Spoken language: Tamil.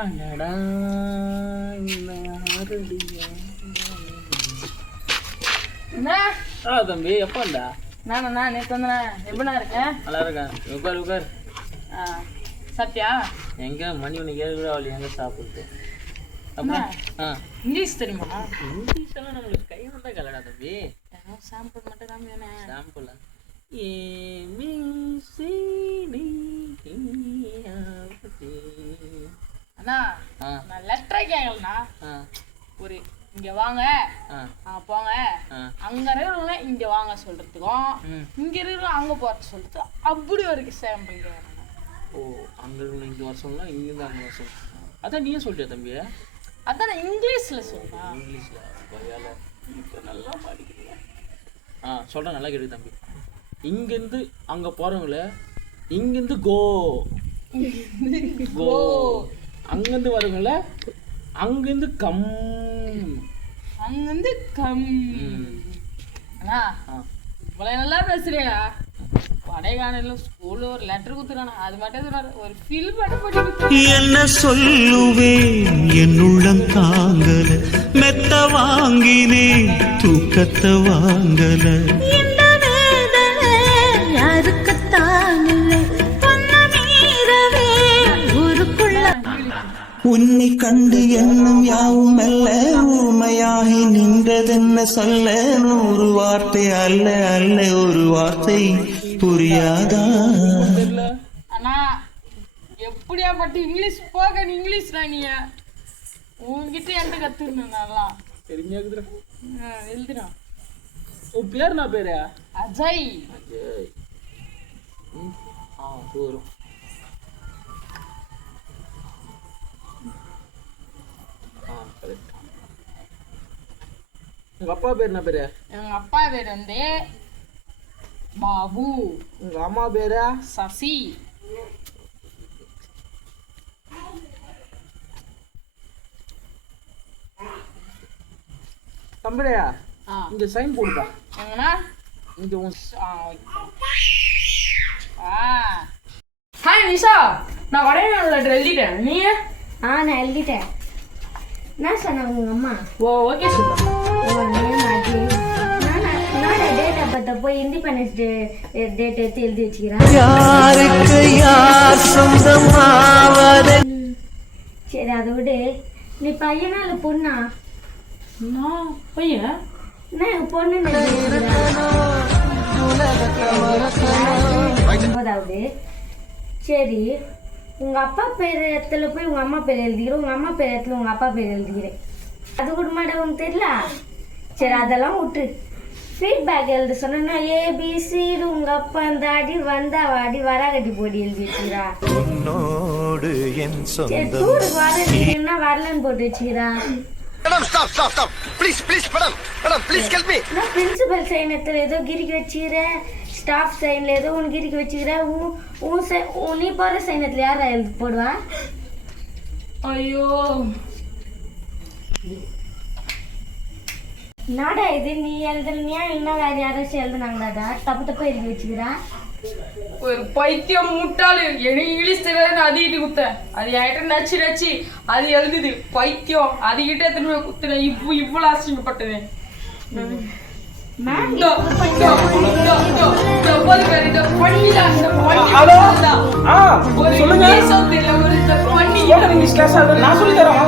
அடடா தம்பி எப்போண்டா? நானா நேற்று வந்தேன். எப்படிண்ணா இருக்கேன்? நல்லா இருக்கேன். உட்கார் உட்கார். சாப்பிட்டியா? எங்க மணி ஒன்று 7 கூட அவள் எங்கே சாப்பிட்டு இங்கிலீஷ் தெரியுமா? இங்கிலீஷ் எல்லாம் நம்மளுக்கு கை வந்தா கலடா தம்பி. சாம்பிள் மட்டும் காமியானே. சாம்பிளா? அண்ணா நான் லெட்டரை கேட்கலண்ணா. ஒரு இங்க வாங்க போங்க, அங்க இருக்கிறவங்க இங்க வாங்க சொல்றதுக்கும் இங்க இருக்கிற அங்க போறது சொல்றது அப்படி ஒரு சாம்பிள். ஓ, அங்க இருக்கிறவங்க இங்க வர சொல்லலாம், இங்க இருந்து அங்க வர சொல்லலாம். அதான் நீயே சொல்லிட்டியா தம்பி? அதான் நான் இங்கிலீஷ்ல சொல்றேன். இங்கிலீஷ்ல பயால இப்போ நல்லா படிக்கிறீங்க. சொல்றேன், நல்லா கேட்டு தம்பி. இங்கேருந்து அங்க போறவங்கள இங்கேருந்து கோ கோ, அங்கேருந்து வரவங்கள அங்கேருந்து கம், அங்கேருந்து கம். அண்ணா இவ்வளோ நல்லா பேசுறியா? கொடைக்கானல் ஸ்கூல்ல ஒரு லெட்டர் கொடுத்துறானா, அது மட்டும் சொன்னாரு. ஒரு ஃபில் மட்டும் போட்டு என்ன சொல்லுவேன், என் உள்ளம் தாங்கல, மெத்த வாங்கினே தூக்கத்தை வாங்கல. உன்னை கண்டு எண்ணம் யாவும் மெல்ல ஊமையாகி நின்றதென்ன சொல்ல. 100 வார்த்தை அல்ல அல்ல ஒரு வார்த்தை புரியாதா? அண்ணா எப்படியா பட்டு இங்கிலீஷ் போக இங்கிலீஷ்டா நீ உன்கிட்ட என்கிட்ட கத்துக்கணும். நல்லா தெரிஞ்சா எழுதுறா. உன் பேர் நான் பேரு அஜய். அஜய். வரும். உங்க அப்பா பேர் என்ன பேரு? எங்க அப்பா பேர் வந்து பாபு. உங்க அம்மா பேரு சசி. தம்பியா இங்க சைன் போடுப்பா. எங்கண்ணா? இங்க ஹாய் நிஷா, நான் கொடைக்கானல் லெட்டர் எழுதிட்டேன். நீ? நான் எழுதிட்டேன். என்ன சொன்னாங்க உங்க அம்மா? ஓகே சொல்றேன். டேட் அப்ப போய் இண்டிபெண்டன்ஸ் டேட் எடுத்து எழுதி வச்சுக்கிறேன். சரி அதை விடு. நீ பையனா இல்ல பொண்ணா? நான் பையன். என்ன பொண்ணு? 9வது. சரி, உங்க அப்பா பேர் இடத்துல போய் உங்க அம்மா பேர் எழுதிக்கிறேன், உங்க அம்மா பேர் இடத்துல உங்க அப்பா பேர் எழுதிக்கிறேன். அது கூட மாட்டேன் உனக்கு தெரியல. சரி அதெல்லாம் விட்டு ஃபீட்பேக் எழுத சொன்னா ஏபிசி உங்க அப்பா அந்த அடி வந்தா வாடி வராகட்டி போடி எழுதி வச்சுக்கிறா. சரி டூருக்கு வரலன்னா வரலன்னு போட்டு வச்சுக்கிறா. பிரின்சிபல் சைனத்துல ஏதோ கிரிக்கி வச்சுக்கிற, ஸ்டாஃப் சைன்ல ஏதோ உன் கிரிக்கி வச்சுக்கிற. நீ போற சைனத்துல யாரா எழுதி போடுவா? ஐயோ நாடா இது நீ எழுதுனியா இன்னும் வேற யாராச்சும் எழுதுனாங்களாடா? தப்பு தப்பா எழுதி வச்சுக்கிறா. ஒரு பைத்தியம் முட்டாளு. எனக்கு இங்கிலீஷ் தெரியாது, அது கிட்ட குத்தேன். அது என்கிட்ட நச்சு நச்சு அது எழுதுது பைத்தியம். அது கிட்ட திரும்ப குத்துனேன். இவ்வளவு அசிங்கப்பட்டது. நான் சொல்லி தரேன்.